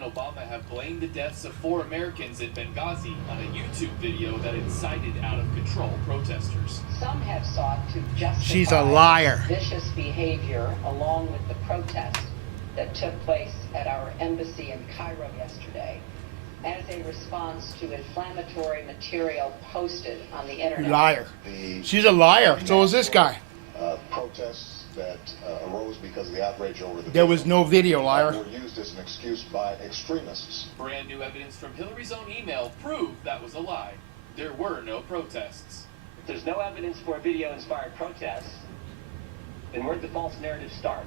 and Obama have blamed the deaths of 4 Americans in Benghazi on a YouTube video that incited out-of-control protesters. Some have sought to justify She's a liar. vicious behavior along with the protests that took place at our embassy in Cairo yesterday as a response to inflammatory material posted on the internet. Liar. She's a liar. So is this guy. Protests that arose because of the outrage over the There was no video, liar. were used as an excuse by extremists. Brand new evidence from Hillary's own email proved that was a lie. There were no protests. If there's no evidence for a video-inspired protest, then where'd the false narrative start?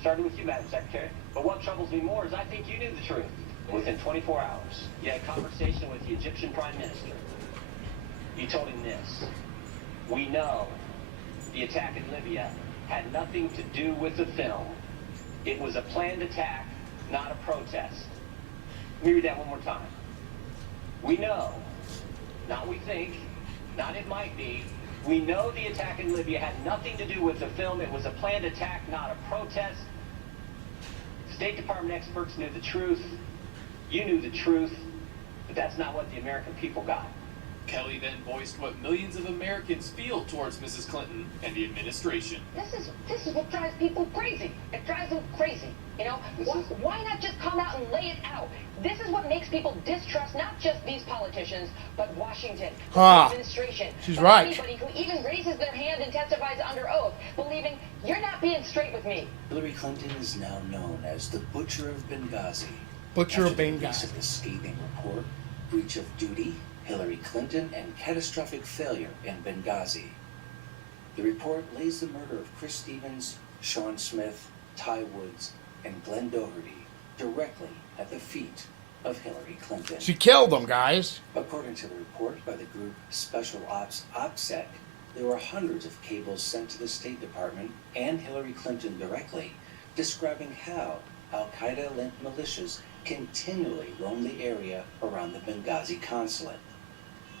Started with you, Madam Secretary. But what troubles me more is I think you knew the truth within 24 hours. You had a conversation with the Egyptian Prime Minister. You told him this: we know the attack in Libya had nothing to do with the film. It was a planned attack, not a protest. Let me read that one more time. We know, not we think, not it might be. We know the attack in Libya had nothing to do with the film. It was a planned attack, not a protest. State Department experts knew the truth. You knew the truth, but that's not what the American people got. Kelly then voiced what millions of Americans feel towards Mrs. Clinton and the administration. This is what drives people crazy. It drives them crazy. You know, why not just come out and lay it out? This is what makes people distrust not just these politicians, but Washington, the administration. She's right. Anybody who even raises their hand and testifies under oath, believing you're not being straight with me. Hillary Clinton is now known as the Butcher of Benghazi. Butcher of After the release Benghazi. of the scathing report, breach of duty, Hillary Clinton, and catastrophic failure in Benghazi. The report lays the murder of Chris Stevens, Sean Smith, Ty Woods, and Glenn Doherty directly at the feet of Hillary Clinton. She killed them, guys. According to the report by the group Special Ops OPSEC, there were hundreds of cables sent to the State Department and Hillary Clinton directly, describing how al-Qaeda-linked militias continually roam the area around the Benghazi consulate.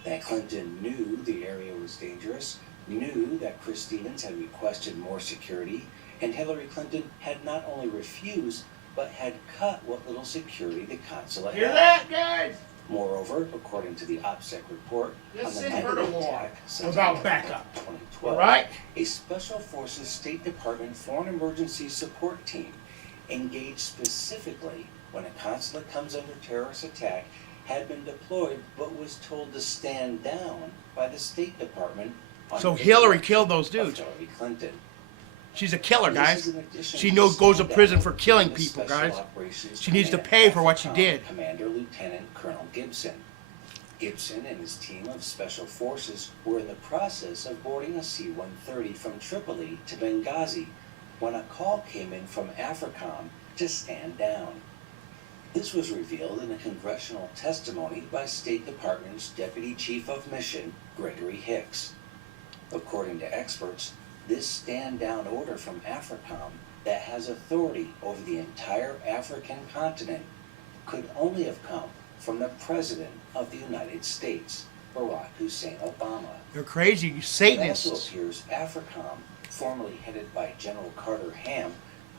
That Clinton knew the area was dangerous, knew that Chris Stevens had requested more security, and Hillary Clinton had not only refused, but had cut what little security the consulate had. Hear that, guys? Moreover, according to the OPSEC report, on the night of the attack, Without backup. 2012, Right? a Special Forces State Department Foreign Emergency Support Team engaged specifically when a consulate comes under terrorist attack, had been deployed but was told to stand down by the State Department. So Hillary killed those dudes. Hillary Clinton. She's a killer, This guys. is in addition She to knows goes to stand prison down for killing from the people, Special guys. Operations She needs to Command pay for what she AFRICOM did. Commander Lieutenant Colonel Gibson. Gibson and his team of special forces were in the process of boarding a C-130 from Tripoli to Benghazi when a call came in from AFRICOM to stand down. This was revealed in a congressional testimony by State Department's Deputy Chief of Mission, Gregory Hicks. According to experts, this stand-down order from AFRICOM that has authority over the entire African continent could only have come from the President of the United States, Barack Hussein Obama. They're crazy It also Satanists. appears AFRICOM, formerly headed by General Carter Ham,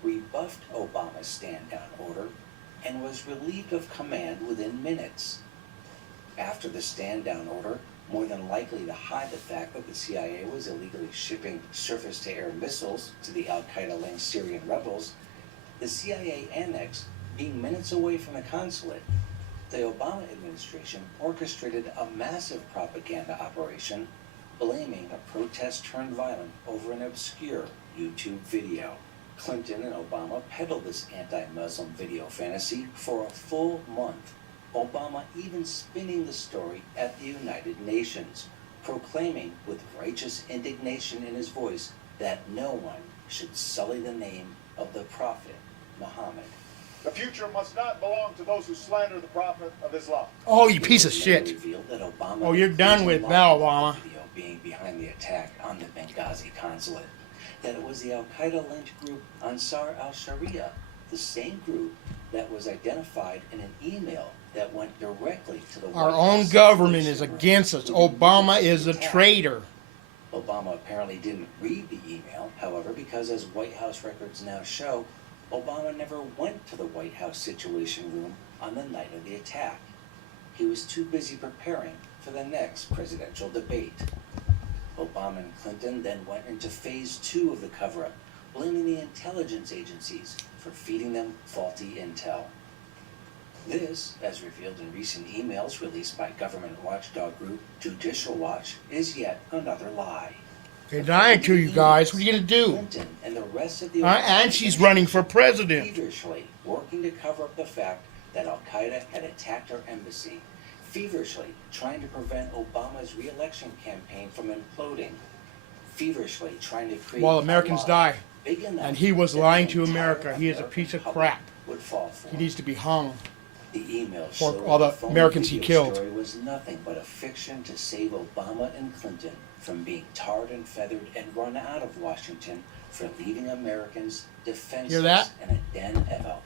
rebuffed Obama's stand-down order and was relieved of command within minutes. After the stand-down order, more than likely to hide the fact that the CIA was illegally shipping surface-to-air missiles to the al-Qaeda-linked Syrian rebels, the CIA annexed, being minutes away from the consulate. The Obama administration orchestrated a massive propaganda operation, blaming a protest turned violent over an obscure YouTube video. Clinton and Obama peddled this anti-Muslim video fantasy for a full month, Obama even spinning the story at the United Nations, proclaiming with righteous indignation in his voice that no one should sully the name of the Prophet Muhammad. The future must not belong to those who slander the Prophet of Islam. Oh, you piece of It shit. revealed that Obama Oh, you're done with that, Obama. Video being behind the attack on the Benghazi consulate, that it was the al-Qaeda-linked group Ansar al-Sharia, the same group that was identified in an email that went directly to the Our White own House government Information is Room against us. within Obama minutes of is the a attack. traitor. Obama apparently didn't read the email, however, because as White House records now show, Obama never went to the White House Situation Room on the night of the attack. He was too busy preparing for the next presidential debate. Obama and Clinton then went into phase 2 of the cover-up, blaming the intelligence agencies for feeding them faulty intel. This, as revealed in recent emails released by government watchdog group Judicial Watch, is yet another lie. They're dying to you guys. What are you gonna do? Clinton and the rest of the And she's running for president. feverishly working to cover up the fact that Al-Qaeda had attacked her embassy, feverishly trying to prevent Obama's re-election campaign from imploding, feverishly trying to create While a Americans lie die. big enough And he was that lying the to entire America. He is a American piece of public crap. would fall for He him. needs to be hung. The email For showed all the that phony Americans he video killed. story was nothing but a fiction to save Obama and Clinton from being tarred and feathered and run out of Washington for leaving Americans defenseless Hear that? in a den of Al-Qaeda.